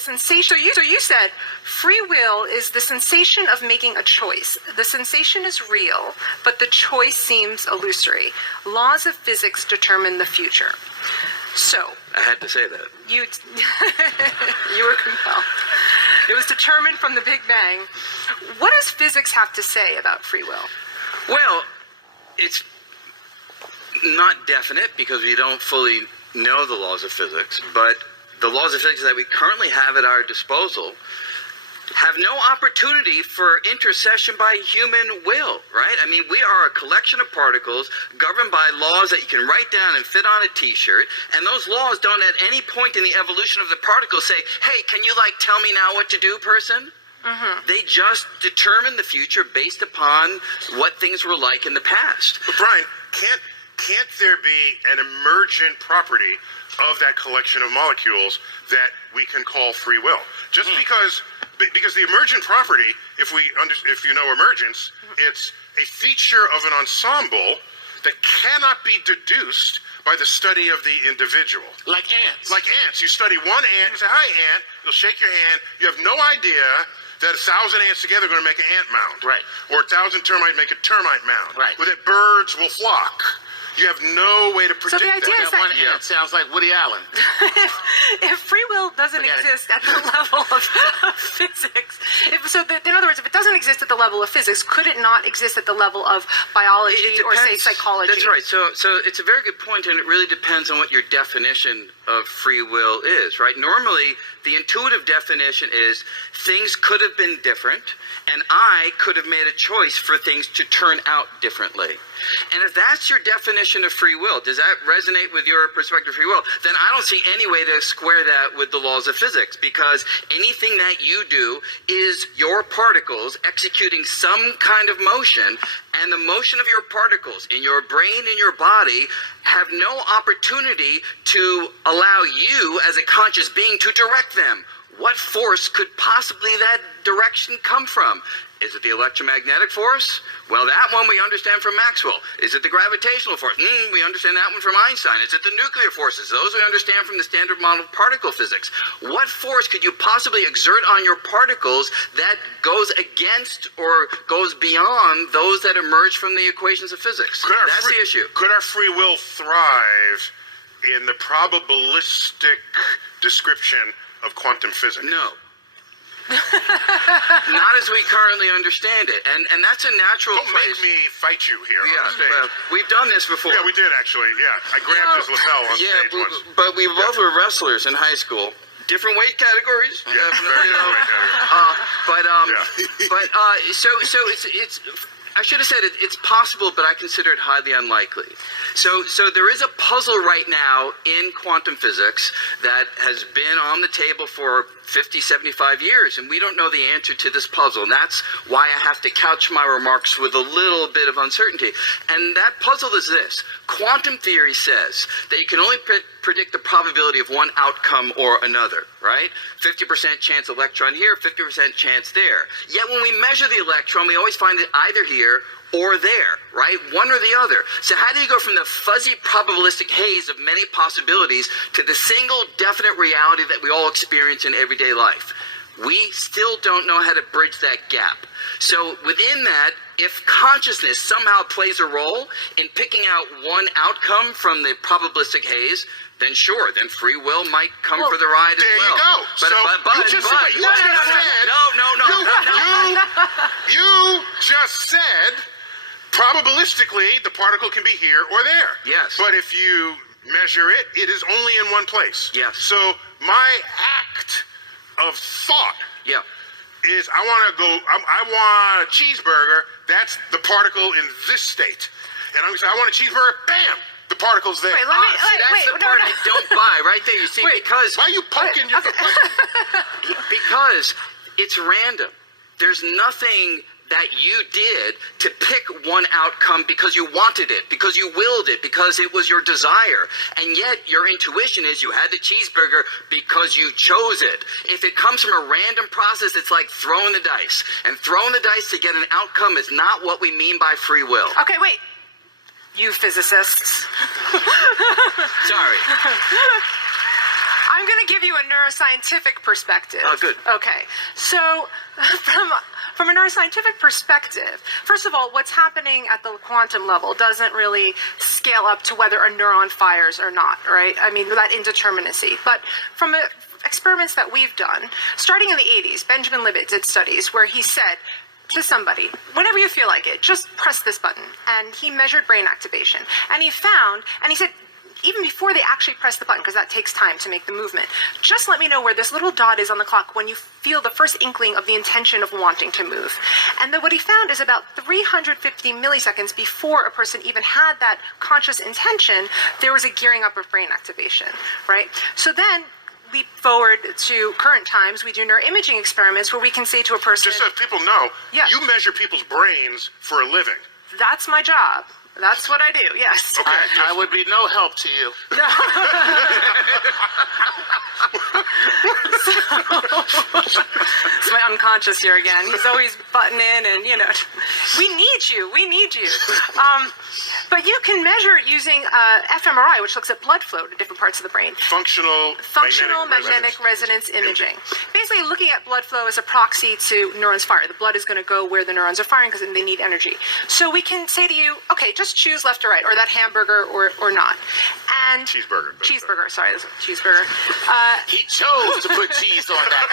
Sensation. So you said free will is the sensation of making a choice. The sensation is real, but the choice seems illusory. Laws of physics determine the future. So I had to say that. You were compelled. It was determined from the Big Bang. What does physics have to say about free will? Well, it's not definite because we don't fully know the laws of physics, but the laws of physics that we currently have at our disposal have no opportunity for intercession by human will, right? I mean, we are a collection of particles governed by laws that you can write down and fit on a t-shirt, and those laws don't at any point in the evolution of the particle say, hey, can you tell me now what to do, person? Mm-hmm. They just determine the future based upon what things were like in the past. But Brian, can't there be an emergent property of that collection of molecules that we can call free will? Just because the emergent property, if you know emergence, it's a feature of an ensemble that cannot be deduced by the study of the individual. Like ants. Like ants. You study one ant, you say, hi ant, you'll shake your hand, you have no idea that 1,000 ants together are going to make an ant mound. Right. Or 1,000 termites make a termite mound. Right. Or that birds will flock. You have no way to predict So the idea that. is that one ant sounds like Woody Allen. if free will doesn't exist at the level of physics, in other words, if it doesn't exist at the level of physics, could it not exist at the level of biology or, say, psychology? That's right. So it's a very good point, and it really depends on what your definition of free will is, right? Normally, the intuitive definition is things could have been different, and I could have made a choice for things to turn out differently. And if that's your definition of free will, does that resonate with your perspective of free will? Then I don't see any way to square that with the laws of physics, because anything that you do is your particles executing some kind of motion, and the motion of your particles in your brain and your body have no opportunity to allow you as a conscious being to direct them. What force could possibly that direction come from? Is it the electromagnetic force? Well, that one we understand from Maxwell. Is it the gravitational force? We understand that one from Einstein. Is it the nuclear forces? Those we understand from the standard model of particle physics. What force could you possibly exert on your particles that goes against or goes beyond those that emerge from the equations of physics? That's the issue. Could our free will thrive in the probabilistic description of quantum physics? No. Not as we currently understand it, and that's a natural Don't place. make me fight you here on Yeah, stage. well, we've done this before. Yeah, we did actually. Yeah, I grabbed his lapel on stage once. But we both were wrestlers in high school. Different weight categories. Yeah, very different weight categories. So it's. I should have said it's possible, but I consider it highly unlikely. So there is a puzzle right now in quantum physics that has been on the table for 50, 75 years, and we don't know the answer to this puzzle. And that's why I have to couch my remarks with a little bit of uncertainty. And that puzzle is this. Quantum theory says that you can only predict the probability of one outcome or another, right? 50% chance electron here, 50% chance there. Yet when we measure the electron, we always find it either here or there, right? One or the other. So how do you go from the fuzzy probabilistic haze of many possibilities to the single definite reality that we all experience in everyday life? We still don't know how to bridge that gap. So within that, if consciousness somehow plays a role in picking out one outcome from the probabilistic haze, then sure, then free will might come for the ride as well. There you go. You just said probabilistically the particle can be here or there. Yes. But if you measure it, it is only in one place. Yes. So my act of thought is I want a cheeseburger. That's the particle in this state. And I'm going to say, I want a cheeseburger. Bam! The particle's there. That's the part I don't buy right there. You see, because... Why are you poking your... Because it's random. There's nothing that you did to pick one outcome because you wanted it, because you willed it, because it was your desire. And yet your intuition is you had the cheeseburger because you chose it. If it comes from a random process, it's like throwing the dice. And throwing the dice to get an outcome is not what we mean by free will. Okay, wait. You physicists. Sorry. I'm going to give you a neuroscientific perspective. Oh, good. Okay. So, from a neuroscientific perspective, first of all, what's happening at the quantum level doesn't really scale up to whether a neuron fires or not, right? I mean, that indeterminacy. But from experiments that we've done, starting in the 80s, Benjamin Libet did studies where he said to somebody, whenever you feel like it, just press this button. And he measured brain activation. And he said, even before they actually press the button, because that takes time to make the movement, just let me know where this little dot is on the clock when you feel the first inkling of the intention of wanting to move. And then what he found is about 350 milliseconds before a person even had that conscious intention, there was a gearing up of brain activation, right? So then, leap forward to current times, we do neuroimaging experiments where we can say to a person... Just so people know, Yeah. you measure people's brains for a living. That's my job. That's what I do, yes. Okay. I would be no help to you. It's my unconscious here again. He's always butting in and, we need you. But you can measure it using fMRI, which looks at blood flow to different parts of the brain. Functional Magnetic resonance imaging. Basically, looking at blood flow is a proxy to neurons fire. The blood is going to go where the neurons are firing because they need energy. So we can say to you, okay, just choose left or right, or that hamburger or not. And Cheeseburger. Sorry, this is cheeseburger. He chose to put cheese on that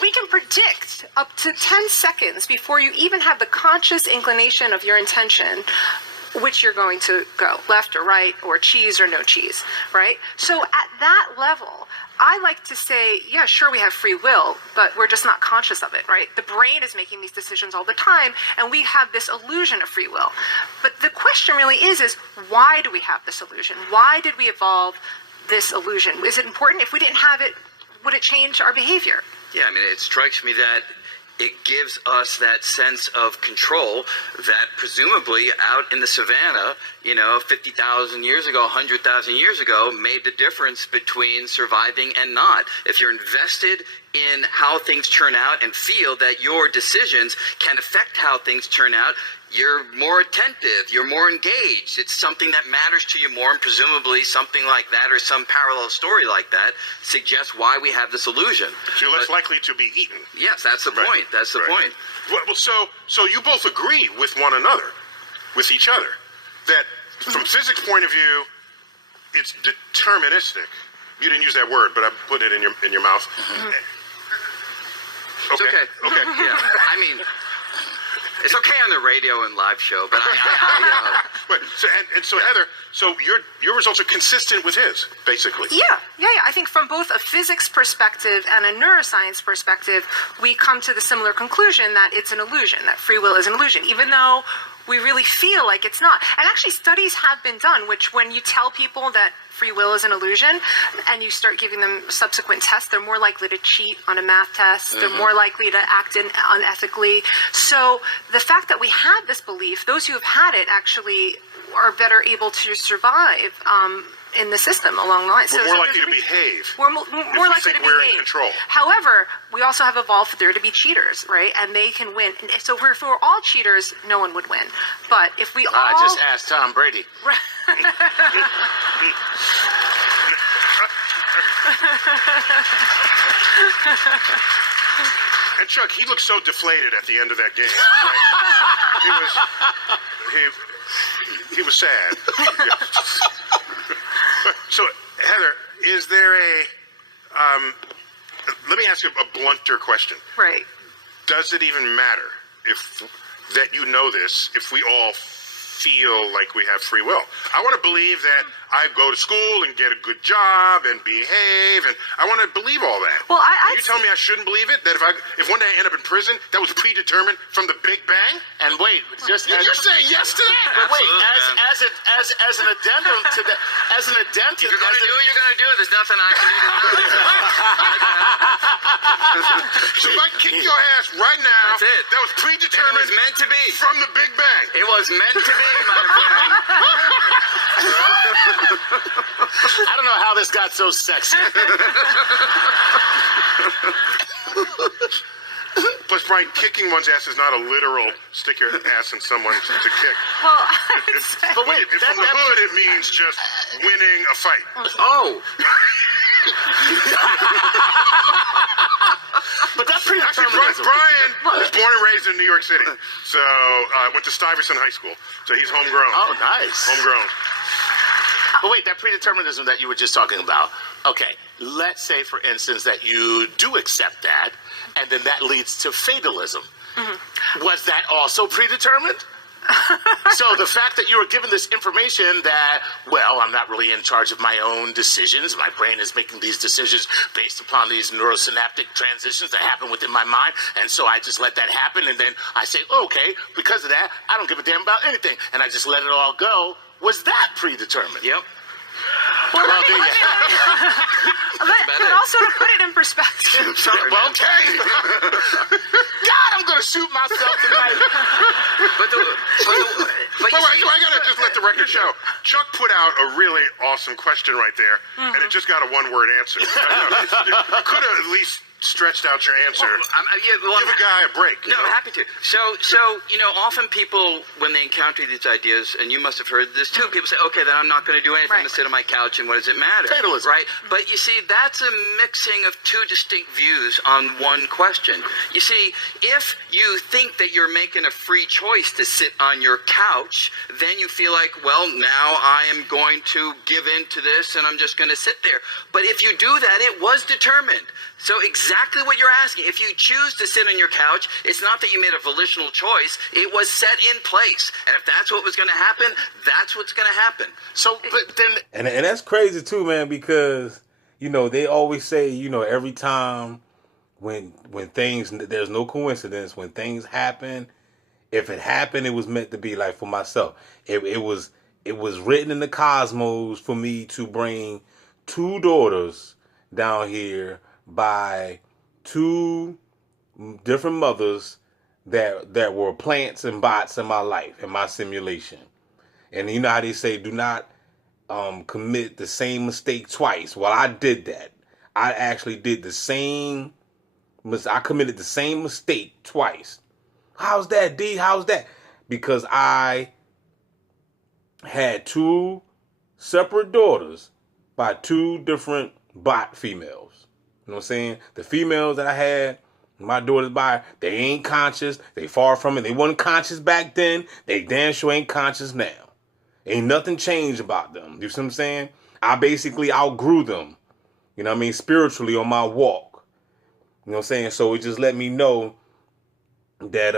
We can predict up to 10 seconds before you even have the conscious inclination of your intention which you're going to go, left or right, or cheese or no cheese, right? So at that level, I like to say, yeah, sure, we have free will, but we're just not conscious of it, right? The brain is making these decisions all the time, and we have this illusion of free will. But the question really is why do we have this illusion? Why did we evolve this illusion? Is it important? If we didn't have it, would it change our behavior? Yeah, I mean, it strikes me that it gives us that sense of control that presumably out in the savannah, 50,000 years ago, 100,000 years ago, made the difference between surviving and not. If you're invested in how things turn out and feel that your decisions can affect how things turn out, you're more attentive, you're more engaged. It's something that matters to you more, and presumably something like that or some parallel story like that suggests why we have this illusion. So you're less likely to be eaten. Yes, that's the point. That's the point. Well, so you both agree with one another, with each other, that from physics point of view, it's deterministic. You didn't use that word, but I put it in your mouth. It's okay. Yeah. I mean, it's okay on the radio and live show, but But so Heather, so your results are consistent with his, basically. Yeah. I think from both a physics perspective and a neuroscience perspective, we come to the similar conclusion that it's an illusion, that free will is an illusion, even though we really feel like it's not. And actually studies have been done, which when you tell people that free will is an illusion and you start giving them subsequent tests, they're more likely to cheat on a math test. Mm-hmm. They're more likely to act unethically. So the fact that we have this belief, those who have had it actually are better able to survive in the system along the line. We're more likely to behave. We're more likely to behave. We're in control. However, we also have evolved for there to be cheaters, right? And they can win. And so if we're all cheaters, no one would win. But if we all... just asked Tom Brady. And Chuck, he looked so deflated at the end of that game. Right? He was sad. So, Heather, is there let me ask you a blunter question. Right. Does it even matter that you know this, if we all feel like we have free will? I want to believe that I go to school and get a good job and behave, and I want to believe all that. Well, you tell me I shouldn't believe it? That if one day I end up in prison, that was predetermined from the Big Bang? And wait, You're saying yes to that? But wait, as an addendum to that, if you're going to do it, you're going to do it. There's nothing I can do. So if I kick your ass right now, that's it. That was predetermined. It was meant to be from the Big Bang. It was meant to be, my friend. I don't know how this got so sexy. Plus, Brian, kicking one's ass is not a literal stick your ass in someone to kick. Well, I would say, But wait, From the hood, it means just winning a fight. Oh, but that's Actually, predeterminism. Brian was born and raised in New York City, so went to Stuyvesant High School. So he's homegrown. Oh, nice. Homegrown. But wait, that predeterminism that you were just talking about. Okay, let's say, for instance, that you do accept that, and then that leads to fatalism. Was that also predetermined? So the fact that you were given this information that, well, I'm not really in charge of my own decisions. My brain is making these decisions based upon these neurosynaptic transitions that happen within my mind. And so I just let that happen. And then I say, okay, because of that, I don't give a damn about anything. And I just let it all go. Was that predetermined? yep. well, Well, there you but also to put it in perspective. Well, okay. God, I'm going to shoot myself tonight. But you see, I gotta just let the record show. Chuck put out a really awesome question right there, and it just got a one-word answer. You could have at least stretched out your answer. Give a guy a break. No, happy to. So often people, when they encounter these ideas, and you must have heard this too, people say, okay, then I'm not going to do anything. I'm going to sit on my couch, and what does it matter? Fatalism. Right? But you see, that's a mixing of two distinct views on one question. You see, if you think that you're making a free choice to sit on your couch, then you feel like, well, now I am going to give in to this, and I'm just going to sit there. But if you do that, it was determined. So exactly what you're asking. If you choose to sit on your couch, it's not that you made a volitional choice. It was set in place. And if that's what was going to happen, that's what's going to happen. So, but then... And that's crazy too, man, because, they always say, every time when things, there's no coincidence, when things happen, if it happened, it was meant to be. Like for myself. It was written in the cosmos for me to bring two daughters down here by two different mothers that were plants and bots in my life, in my simulation. And you know how they say, do not commit the same mistake twice. Well, I did that. I actually did I committed the same mistake twice. How's that, D? How's that? Because I had two separate daughters by two different bot females. You know what I'm saying? The females that I had, my daughters by, they ain't conscious. They far from it. They wasn't conscious back then. They damn sure ain't conscious now. Ain't nothing changed about them. You see what I'm saying? I basically outgrew them. You know what I mean? Spiritually on my walk. You know what I'm saying? So it just let me know that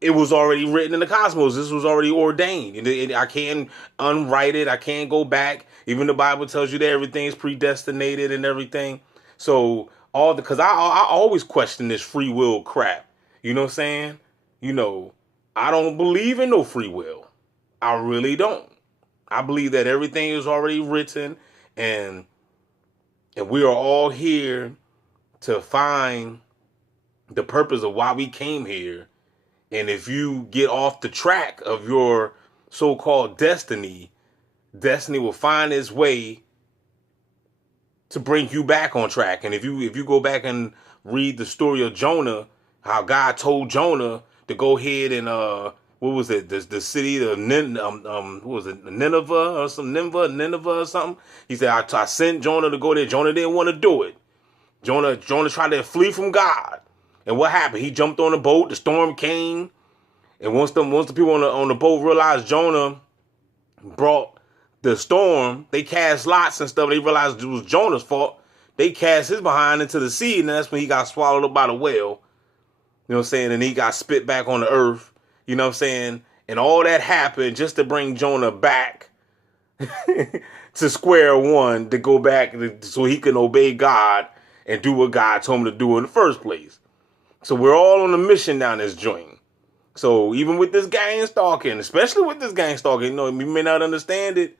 it was already written in the cosmos. This was already ordained. I can't unwrite it. I can't go back. Even the Bible tells you that everything is predestinated and everything. So because I always question this free will crap. You know what I'm saying? I don't believe in no free will. I really don't. I believe that everything is already written, and we are all here to find the purpose of why we came here. And if you get off the track of your so-called destiny will find its way to bring you back on track. And if you go back and read the story of Jonah, how God told Jonah to go ahead and what was it? The city of what was it? Nineveh or something. He said, I sent Jonah to go there. Jonah didn't want to do it. Jonah tried to flee from God. And what happened? He jumped on the boat. The storm came. And once the people on the boat realized Jonah brought the storm, they cast lots and stuff. They realized it was Jonah's fault. They cast his behind into the sea, and that's when he got swallowed up by the whale. You know what I'm saying? And he got spit back on the earth. You know what I'm saying? And all that happened just to bring Jonah back to square one, to go back so he can obey God and do what God told him to do in the first place. So we're all on a mission down this joint. So even with this gangstalking, especially with this gangstalking, you may not understand it.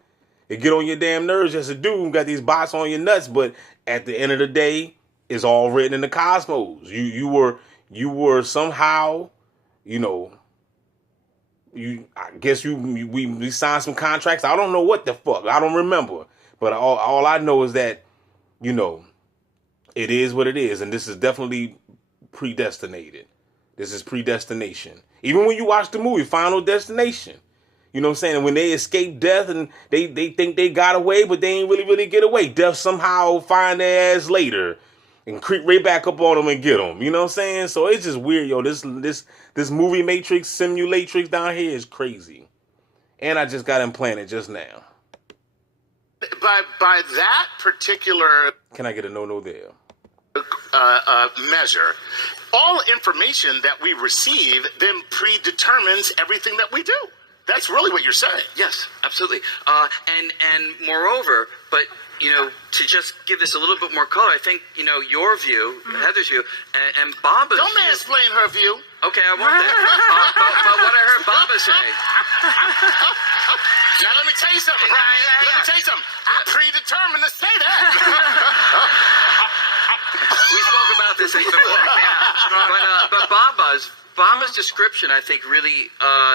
It get on your damn nerves just to do. You got these bots on your nuts, but at the end of the day, it's all written in the cosmos. You were somehow, I guess we signed some contracts. I don't know what the fuck. I don't remember. But all I know is that, it is what it is. And this is definitely predestinated. This is predestination. Even when you watch the movie Final Destination, you know what I'm saying? When they escape death and they think they got away, but they ain't really get away. Death somehow find their ass later and creep right back up on them and get them. You know what I'm saying? So it's just weird, yo. This movie matrix simulatrix down here is crazy. And I just got implanted just now. By that particular Can I get a no there? measure, all information that we receive then predetermines everything that we do. That's really what you're saying. Yes, absolutely. And moreover, but to just give this a little bit more color, I think your view, Heather's view, and Baba's. Don't mansplain her view. Okay, I won't that. But what I heard Baba say. Now let me tell you something, Brian. Let me tell you something. I'm predetermined to say that. We spoke about this before, but Baba's description, I think, really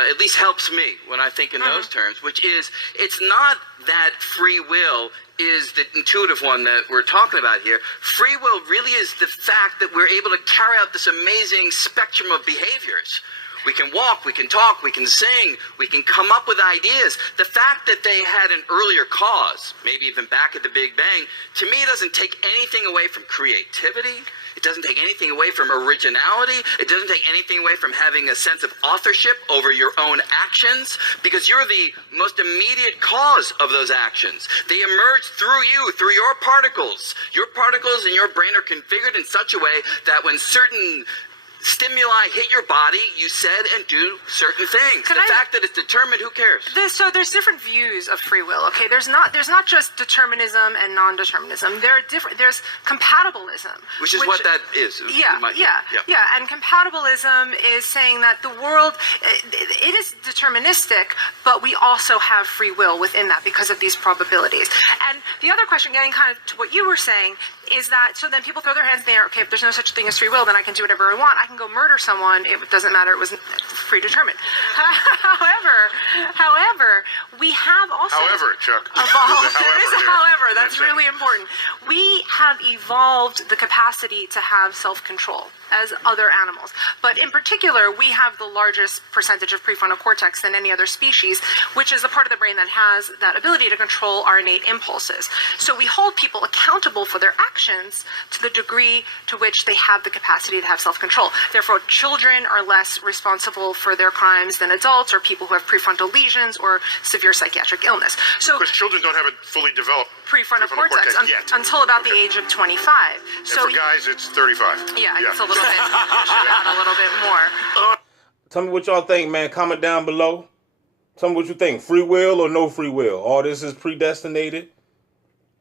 at least helps me when I think in those terms, which is it's not that free will is the intuitive one that we're talking about here. Free will really is the fact that we're able to carry out this amazing spectrum of behaviors. We can walk, we can talk, we can sing, we can come up with ideas. The fact that they had an earlier cause, maybe even back at the Big Bang, to me it doesn't take anything away from creativity. It doesn't take anything away from originality. It doesn't take anything away from having a sense of authorship over your own actions, because you're the most immediate cause of those actions. They emerge through you, through your particles. Your particles in your brain are configured in such a way that when certain stimuli hit your body, you said and do certain things. Fact that it's determined, who cares? So there's different views of free will. Okay, there's not just determinism and non-determinism. There's compatibilism, which is what that is. Yeah. And compatibilism is saying that the world it is deterministic, but we also have free will within that because of these probabilities. And the other question, getting kind of to what you were saying, is that so then people throw their hands in the air. Okay, if there's no such thing as free will, then I can do whatever I want. I can go murder someone. It doesn't matter. It was predetermined. However, we have also Chuck. evolved. There is a however. That's really important. We have evolved the capacity to have self-control as other animals. But in particular, we have the largest percentage of prefrontal cortex than any other species, which is the part of the brain that has that ability to control our innate impulses. So we hold people accountable for their actions to the degree to which they have the capacity to have self-control. Therefore, children are less responsible for their crimes than adults or people who have prefrontal lesions or severe psychiatric illness. So because children don't have a fully developed prefrontal cortex yet. Until about the age of 25. And so for guys, it's 35. Yeah, it's a little bit. Should add a little bit more. Tell me what y'all think, man. Comment down below. Tell me what you think. Free will or no free will? All this is predestinated.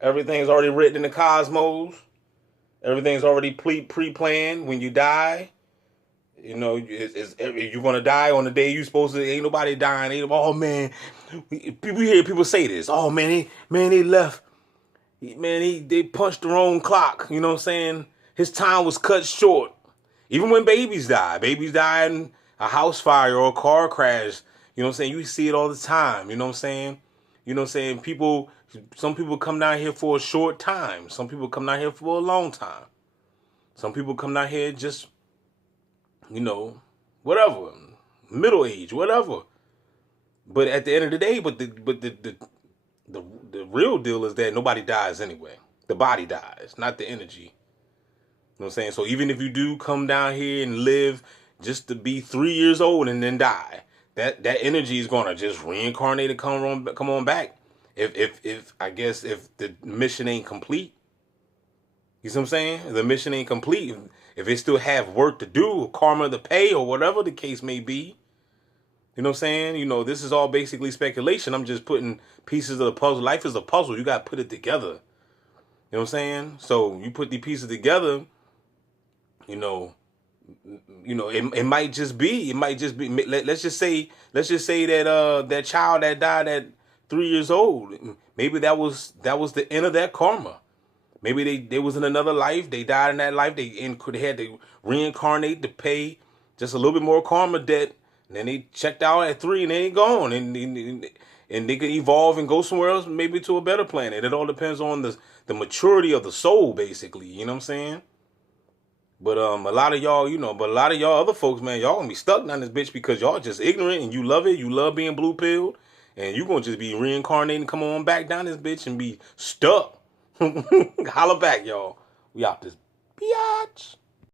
Everything's already written in the cosmos. Everything's already pre-planned. When you die, you're going to die on the day you're supposed to. Ain't nobody dying. Oh, man. We hear people say this. Oh, man, they left. Man, they punched the wrong clock. You know what I'm saying? His time was cut short. Even when babies die in a house fire or a car crash. You know what I'm saying? You see it all the time. You know what I'm saying? You know what I'm saying? Some people come down here for a short time. Some people come down here for a long time. Some people come down here just, whatever, middle age, whatever. But at the end of the day, the real deal is that nobody dies anyway. The body dies, not the energy. You know what I'm saying? So even if you do come down here and live just to be 3 years old and then die, that energy is gonna just reincarnate and come on back. If the mission ain't complete. You see what I'm saying? If the mission ain't complete, if they still have work to do, karma to pay, or whatever the case may be. You know what I'm saying? This is all basically speculation. I'm just putting pieces of the puzzle. Life is a puzzle. You got to put it together. You know what I'm saying? So you put the pieces together, it might just be, let's just say that, that child that died at 3 years old, maybe that was the end of that karma. Maybe they was in another life. They died in that life. They had to reincarnate to pay just a little bit more karma debt. And then they checked out at 3 and they ain't gone. And they could evolve and go somewhere else, maybe to a better planet. It all depends on the maturity of the soul, basically. You know what I'm saying? But a lot of y'all, but a lot of y'all other folks, man, y'all gonna be stuck down this bitch because y'all just ignorant and you love it. You love being blue pilled, and you gonna just be reincarnating, come on back down this bitch and be stuck. Holla back, y'all. We out this biatch.